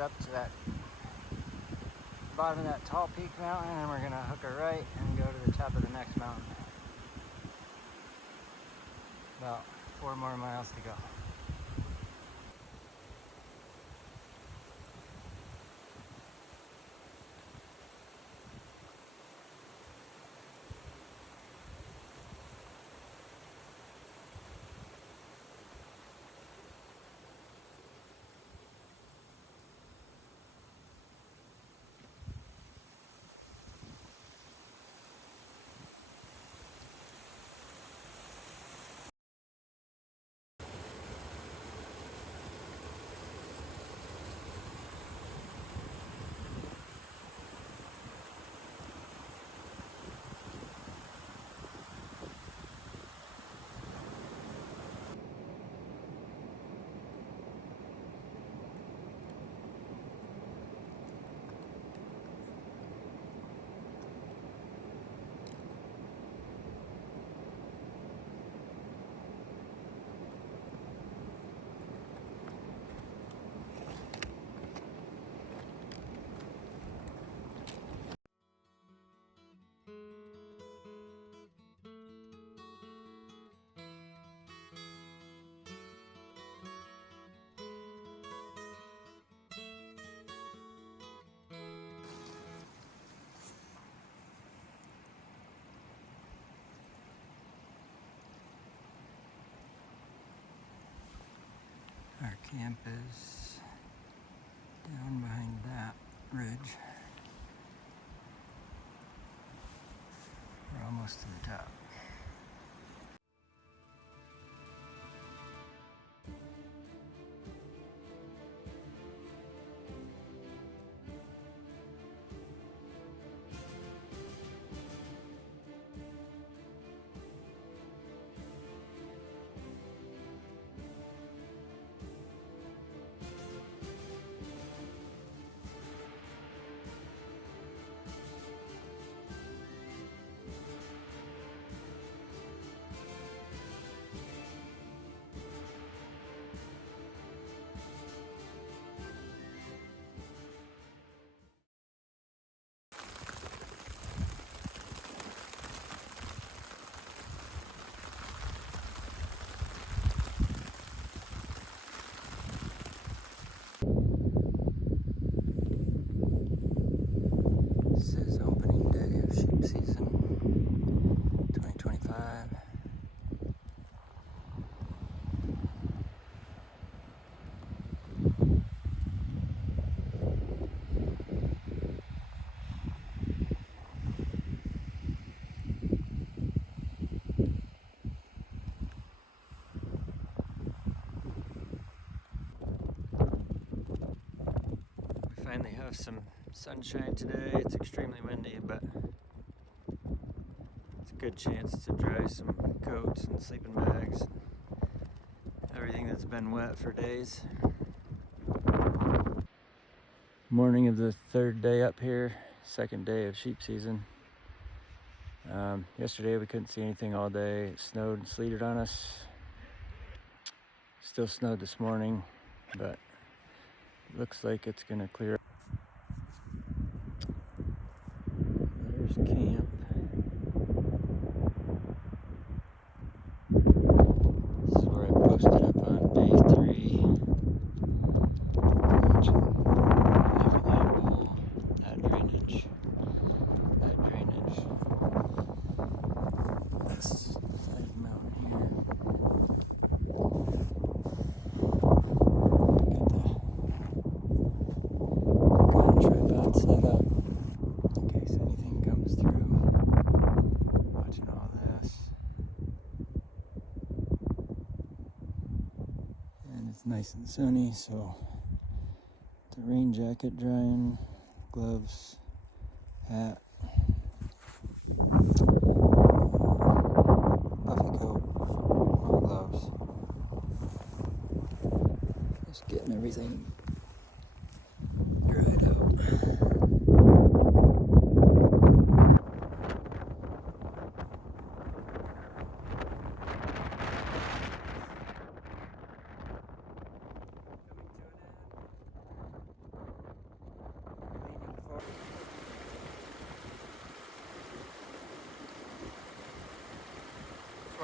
headed up to that bottom of that tall peak mountain, and we're gonna hook a right and go to the top of the next mountain. About 4 more miles to go. Our camp is down behind that ridge. We're almost to the top. This is opening day of sheep season 2025. We finally have some sunshine today. It's extremely windy, but it's a good chance to dry some coats and sleeping bags, everything that's been wet for days. Morning of the third day up here, second day of sheep season. Yesterday we couldn't see anything all day. It snowed and sleeted on us. Still snowed this morning, but it looks like it's gonna clear up. There's camp. This is where I posted up on day 3. Never that bowl, that drainage, this side mountain here. Got the gun tripod set up in case anything comes through. Watching all this. And it's nice and sunny, so the rain jacket drying, gloves, hat, puffy coat, more gloves. Just getting everything dried out.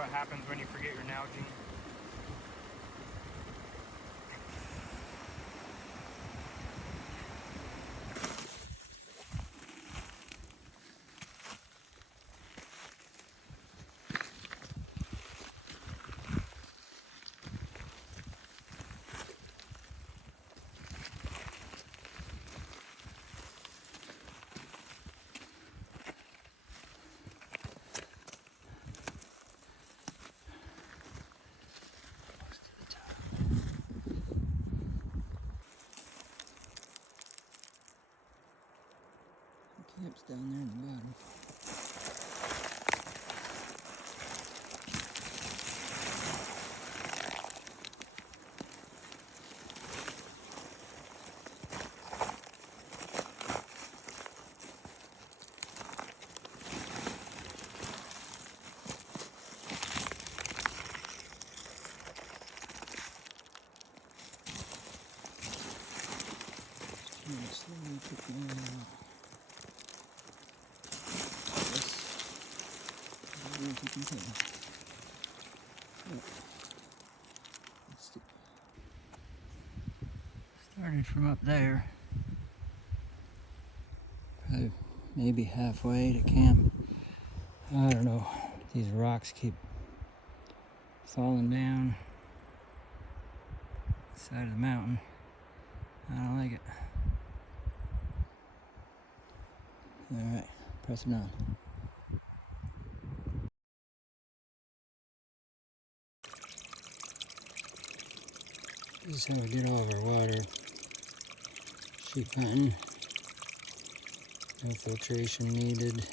what happens when you forget your Nalgene. Camp's down there in the bottom. Slowly put me out. As you can tell. Started from up there, probably maybe halfway to camp. I don't know, these rocks keep falling down the side of the mountain. I don't like it. Alright, pressing on. This is how we get all of our water. Sheep hunting. No filtration needed.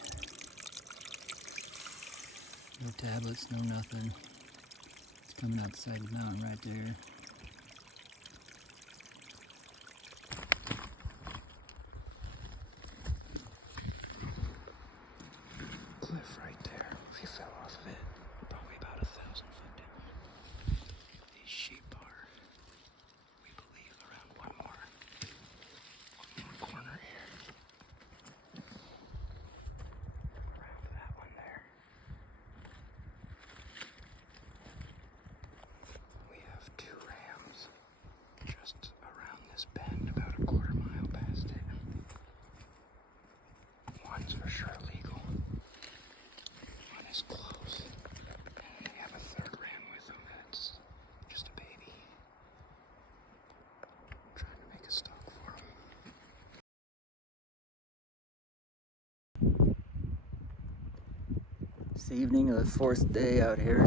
No tablets, no nothing. It's coming out the side of the mountain right there. Cliff right there. If you fell off of it, probably about 1,000 foot down. These sheep are, we believe, around one more corner here. Around that one there. We have 2 rams just around this bend, about a quarter mile past it. One's for sure legal. One is close. And they have a 3rd ram with them that's just a baby. I'm trying to make a stop for them. It's the evening of the 4th day out here.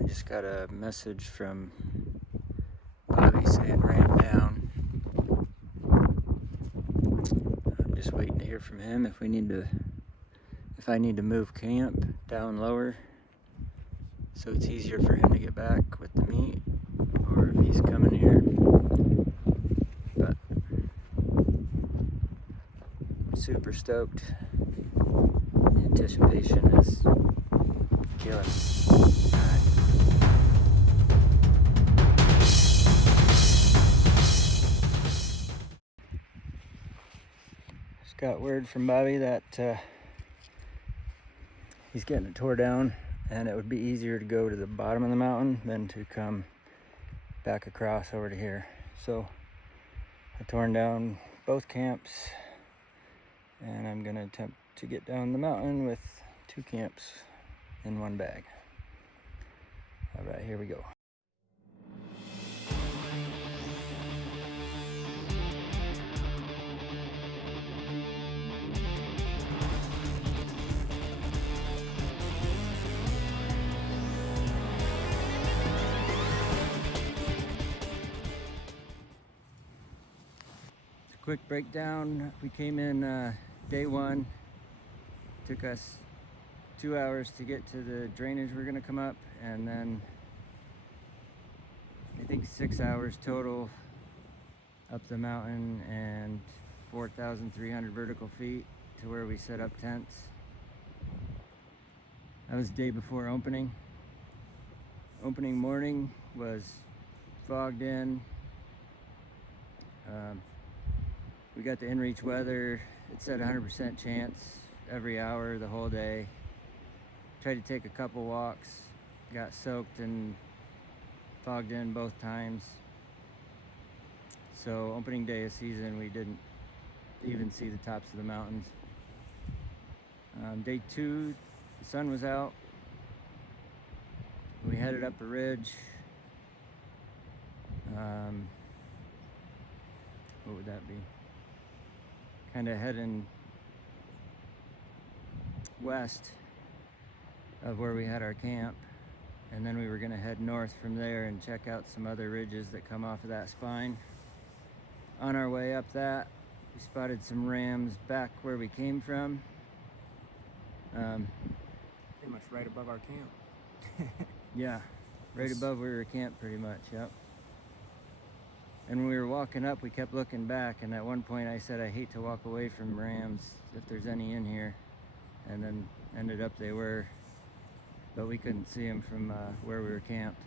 I just got a message from Bobby saying ramp down. I'm just waiting to hear from him if I need to move camp down lower so it's easier for him to get back with the meat, or if he's coming here. But super stoked. The anticipation is killing me. Just got word from Bobby that he's getting it tore down, and it would be easier to go to the bottom of the mountain than to come back across over to here. So I torn down both camps, and I'm gonna attempt to get down the mountain with 2 camps in 1 bag. All right, here we go. Quick breakdown. We came in day 1. Took us 2 hours to get to the drainage we're gonna come up, and then I think 6 hours total up the mountain and 4,300 vertical feet to where we set up tents. That was the day before opening. Opening morning was fogged in. We got the in-reach weather. It said 100% chance every hour the whole day. Tried to take a couple walks, got soaked and fogged in both times. So opening day of season, we didn't even see the tops of the mountains. Day 2, the sun was out. We headed up a ridge. What would that be? Kind of heading west of where we had our camp, and then we were going to head north from there and check out some other ridges that come off of that spine. On our way up that, we spotted some rams back where we came from. Pretty much right above our camp. Yeah, right above where we were camped pretty much, yep. And when we were walking up, we kept looking back, and at one point I said I hate to walk away from rams if there's any in here, and then ended up they were, but we couldn't see them from where we were camped.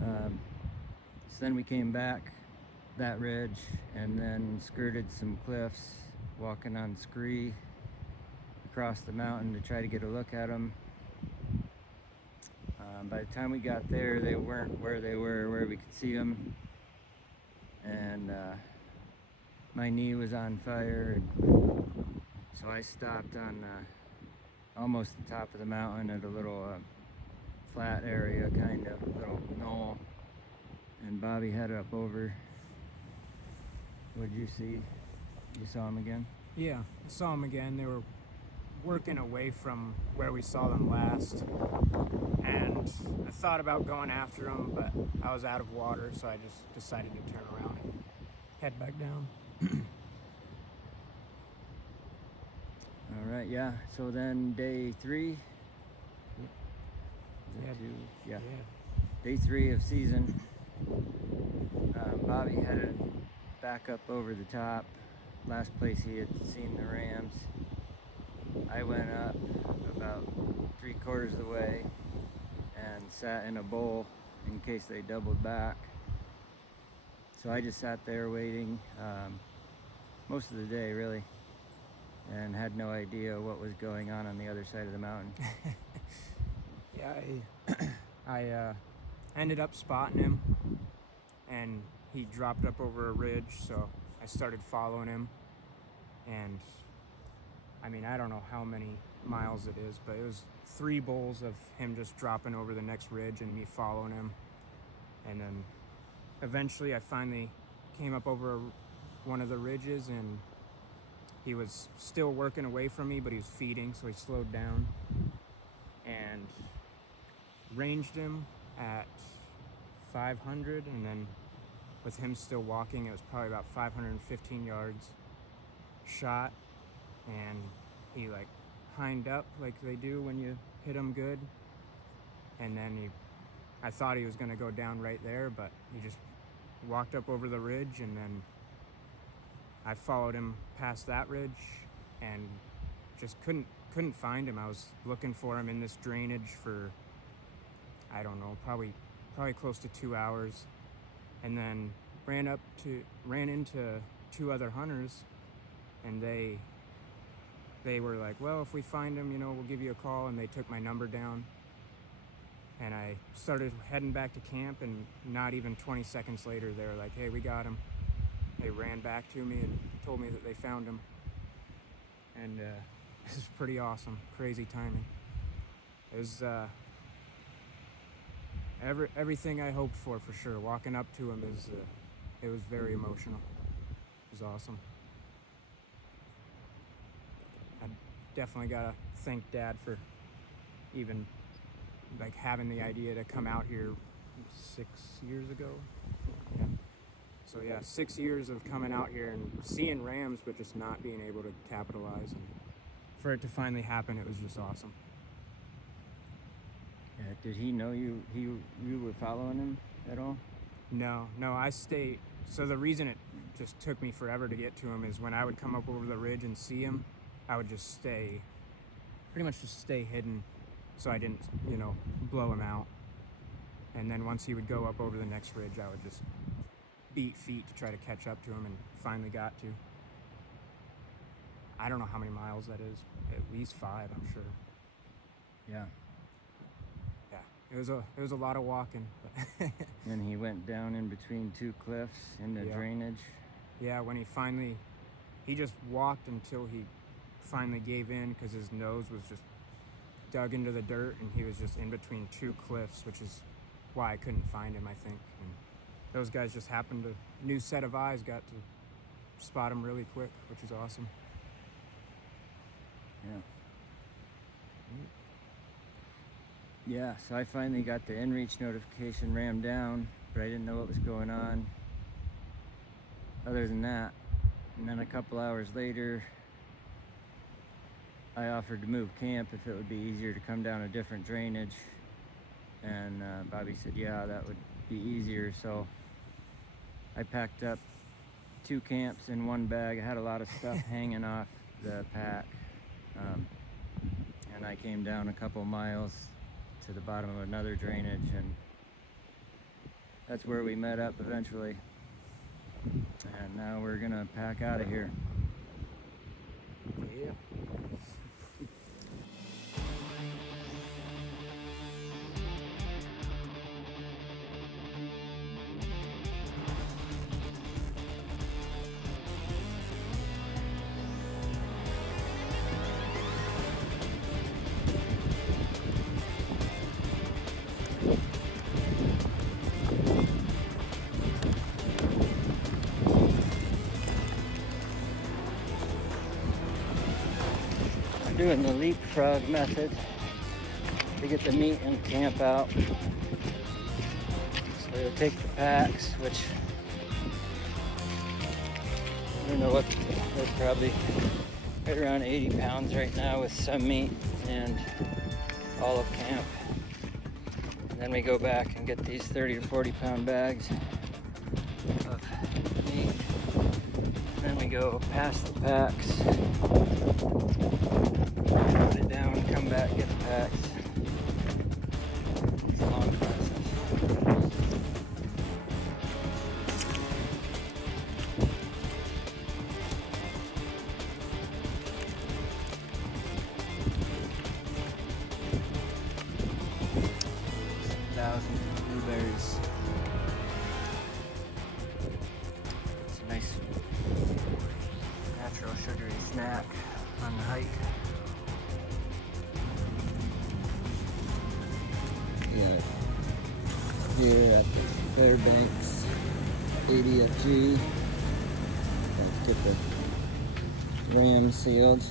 So then we came back that ridge and then skirted some cliffs, walking on scree across the mountain to try to get a look at them. By the time we got there, they weren't where they were, where we could see them, and my knee was on fire, so I stopped on almost the top of the mountain at a little flat area, kind of little knoll, and Bobby headed up over. What did you see? You saw him again? Yeah, I saw them again. They were working away from where we saw them last, and I thought about going after them, but I was out of water, so I just decided to turn around and head back down. All right, yeah. So then day 3. Yeah. Day 3 of season. Bobby headed back up over the top. Last place he had seen the rams. I went up about 3/4 of the way and sat in a bowl in case they doubled back. So I just sat there waiting most of the day, really, and had no idea what was going on the other side of the mountain. Yeah, I ended up spotting him, and he dropped up over a ridge, so I started following him, and I mean, I don't know how many miles it is, but it was 3 bowls of him just dropping over the next ridge and me following him. And then eventually I finally came up over one of the ridges, and he was still working away from me, but he was feeding, so he slowed down and ranged him at 500, and then with him still walking, it was probably about 515 yards shot, and he like hined up like they do when you hit them good, and then I thought he was going to go down right there, but he just walked up over the ridge, and then I followed him past that ridge and just couldn't find him. I was looking for him in this drainage for, I don't know, probably close to 2 hours, and then ran into 2 other hunters, and they were like, well, if we find him, we'll give you a call, and they took my number down. And I started heading back to camp, and not even 20 seconds later, they were like, hey, we got him. They ran back to me and told me that they found him. And this is pretty awesome, crazy timing. It was everything I hoped for sure. Walking up to him it was very emotional. It was awesome. I definitely gotta thank Dad for even like having the idea to come out here 6 years ago. Yeah. So yeah, 6 years of coming out here and seeing rams, but just not being able to capitalize. And for it to finally happen, it was just awesome. Yeah, did he know you were following him at all? No, I stayed. So the reason it just took me forever to get to him is when I would come up over the ridge and see him, I would just pretty much stay hidden, so I didn't, blow him out. And then once he would go up over the next ridge, I would just beat feet to try to catch up to him, and finally got to. I don't know how many miles that is, at least 5, I'm sure. Yeah. Yeah, it was a lot of walking. And he went down in between two cliffs in the Yeah. drainage. Yeah, when he just walked until he finally gave in because his nose was just dug into the dirt, and he was just in between two cliffs, which is why I couldn't find him, I think. And those guys just happened to, new set of eyes got to spot him really quick, which is awesome. Yeah. Yeah, so I finally got the inReach notification rammed down, but I didn't know what was going on other than that. And then a couple hours later, I offered to move camp if it would be easier to come down a different drainage. And Bobby said, yeah, that would be easier. So I packed up 2 camps in one bag. I had a lot of stuff hanging off the pack. And I came down a couple miles to the bottom of another drainage, and that's where we met up eventually. And now we're gonna pack out of here. Yeah. We're doing the leapfrog method to get the meat and camp out. So we'll take the packs, which I don't know what, they're probably right around 80 pounds right now with some meat and all of camp. And then we go back and get these 30 to 40 pound bags of meat. Then we go past the packs, put it down, come back, get the packs. It's a long process. Blueberries. It's a nice natural sugary snack on the hike. Yeah, here at the Fairbanks ADFG. Let's get the ram sealed.